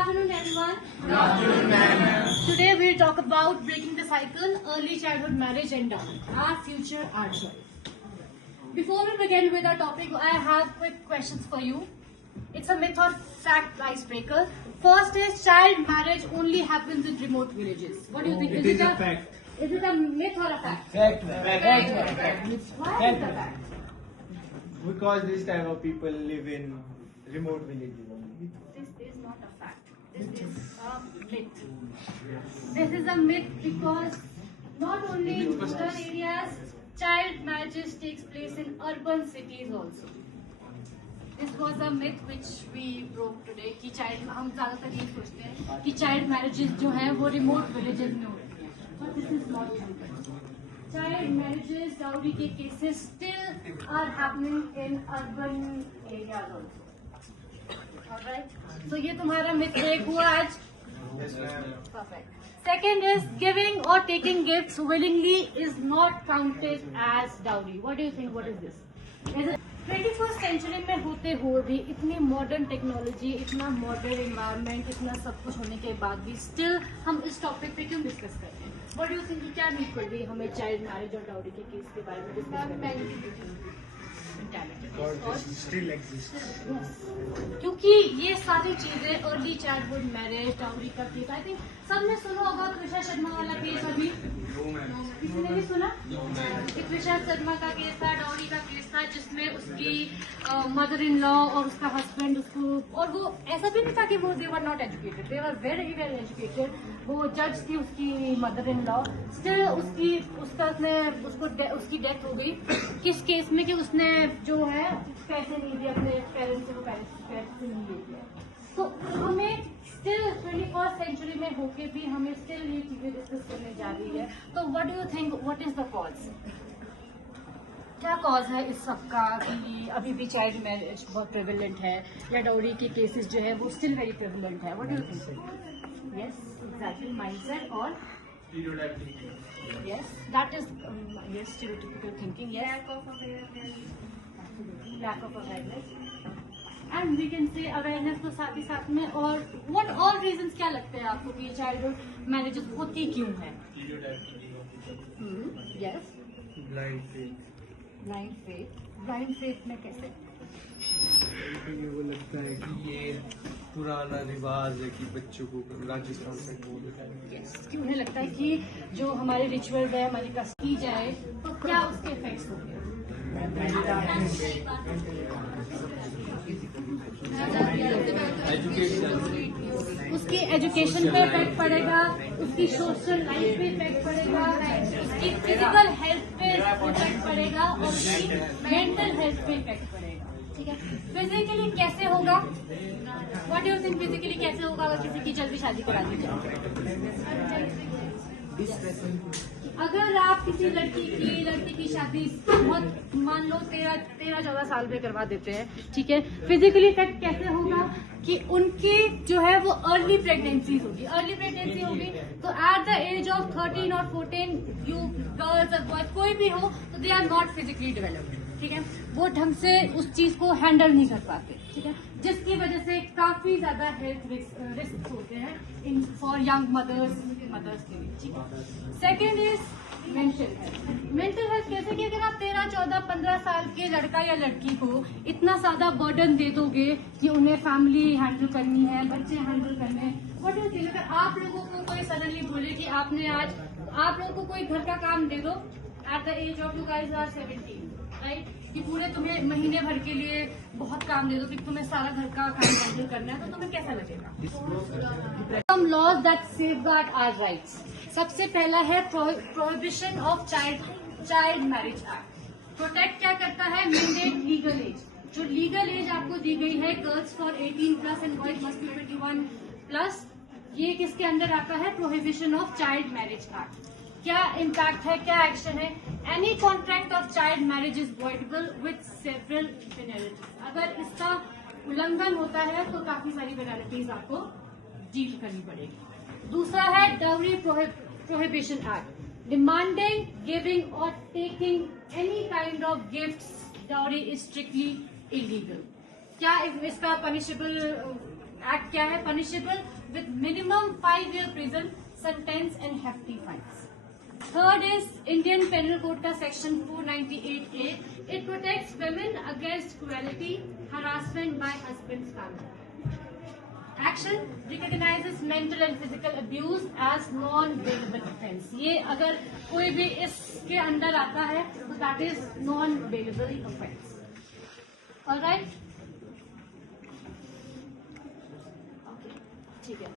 afternoon, everyone. Good afternoon, ma'am. Today we'll talk about breaking the cycle, early childhood marriage and dowry. Our future, our choice. Before we begin with our topic, I have quick questions for you. It's a myth or fact icebreaker. First is child marriage only happens in remote villages. What do you think? It is a fact. Is it a myth or a fact? Fact. Why is it a fact? Because this type of people live in remote villages only. This is not a fact. This is a myth. This is a myth because not only in rural areas, child marriages takes place in urban cities also. This was a myth which we broke today कि child हम ज़्यादातर ये सोचते हैं कि child marriages जो हैं वो remote villages में होती हैं, but this is not true. Child marriages, dowry के cases still are happening in urban areas also. Alright, so ये तुम्हारा myth break हुआ आज. Yes, ma'am. Perfect. Second is giving or taking gifts willingly is not counted as dowry. What do you think? What is this? Is it 21st century में होते हुए भी इतनी modern technology, इतना मॉडर्न एनवायरनमेंट, इतना सब कुछ होने के बाद भी स्टिल हम इस टॉपिक पे क्यों डिस्कस करते हैं? What do you think? क्या नीड पड़ रही हमें चाइल्ड मैरिज और डाउरी के केस के बारे में डिस्कस करने? Still exists. क्योंकि ये सारी चीजें अर्ली चाइल्डहुड मैरिज, डाउरी का केस, आई थिंक सबने सुना होगा कृषा शर्मा वाला केस. अभी किसी ने भी सुना? कृषा शर्मा का केस था, डाउरी का केस था, जिसमें उसकी मदर इन लॉ और उसका हस्बैंड उसको, और वो ऐसा भी नहीं था कि वो they were not educated, they were very well educated. वो जज थी उसकी मदर इन लॉ, स्टिल उसकी डेथ हो गई. किस केस में कि उसने जो है पैसे नहीं दिए अपने पेरेंट्स से, वो पैसे नहीं दिए. तो हमें स्टिल 21st सेंचुरी में होके भी हमें स्टिल ये चीजें डिस्कस करने जा रही है. तो what do you think, what is the cause? क्या कॉज है इस सब का कि अभी भी चाइल्ड मैरिज बहुत प्रेवलेंट है या डाउरी के केसेस जो है वो स्टिल वेरी प्रेवलेंट है? What do you think? Yes, exactly, mindset और yes, that is yes, stereotypical thinking. Yes, lack of awareness, and we can say awareness तो साथ ही साथ में. और what all reasons क्या लगते हैं आपको कि childhood marriages होती क्यों है? Yes, blind faith में कैसे? वो लगता है कि ये पुराना रिवाज है कि बच्चों को राजस्थान से Yes, क्यों है लगता है कि जो हमारे रिचुअल्स है, हमारी कस्ट की जाए तो क्या उसके इफेक्ट्स होंगे? उसकी एजुकेशन पे इफेक्ट पड़ेगा, उसकी सोशल लाइफ पे इफेक्ट पड़ेगा, उसकी फिजिकल हेल्थ पे इफेक्ट पड़ेगा और उसकी मेंटल हेल्थ पे इफेक्ट पड़ेगा. ठीक है, फिजिकली कैसे होगा? What do you think physically कैसे होगा अगर किसी की जल्दी शादी करा दी जाए? अगर आप किसी लड़की की शादी बहुत मान लो 13-14 साल में करवा देते हैं, ठीक है, फिजिकली इफेक्ट कैसे होगा कि उनकी जो है वो अर्ली प्रेगनेंसी होगी. तो एट द एज ऑफ 13 और 14 यू गर्ल्स और बॉयज कोई भी हो तो they are not physically developed. ठीक है, वो ढंग से उस चीज को हैंडल नहीं कर पाते. ठीक है, जिसकी वजह से काफी ज्यादा हेल्थ रिस्क होते हैं इन फॉर यंग मदर्स के लिए. ठीक है, सेकेंड इज मेंटल हेल्थ कैसे कि अगर आप 13, 14, 15 साल के लड़का या लड़की को इतना ज्यादा बर्डन दे दोगे कि उन्हें फैमिली हैंडल करनी है, बच्चे हैंडल करने हैं. व्हाट डू यू थिंक अगर आप लोगों को कोई सडनली बोले कि आपने आज आप लोगों को कोई घर का काम दे दो at the age of you guys are 17, right, कि पूरे तुम्हें महीने भर के लिए बहुत काम दे दो कि तुम्हें सारा घर का काम हैंडल करना है, तो तुम्हें कैसा लगेगा? Some laws that safeguard our rights. सबसे पहला है prohibition of child marriage act. Protect क्या करता है? Mandate legal age. जो लीगल एज आपको दी गई है girls for 18+ and boys must be 21+, ये किसके अंदर आता है? Prohibition of child marriage act. क्या इम्पैक्ट है, क्या एक्शन है? Any contract of child marriage is voidable with several penalties. अगर इसका उल्लंघन होता है तो काफी सारी पेनल्टीज आपको डील करनी पड़ेगी. दूसरा है dowry prohibition act. Demanding, giving और taking any kind of gifts dowry is strictly illegal. क्या इसका पनिशेबल एक्ट क्या है, punishable with minimum 5 year prison sentence and hefty fines. Third is Indian Penal Code का section 498A. It protects women against cruelty, harassment by husband's family. Action recognizes mental and physical abuse as non-bailable offence. ये अगर कोई भी इसके अंदर आता है तो that is non-bailable offence. All right? Okay, ठीक है.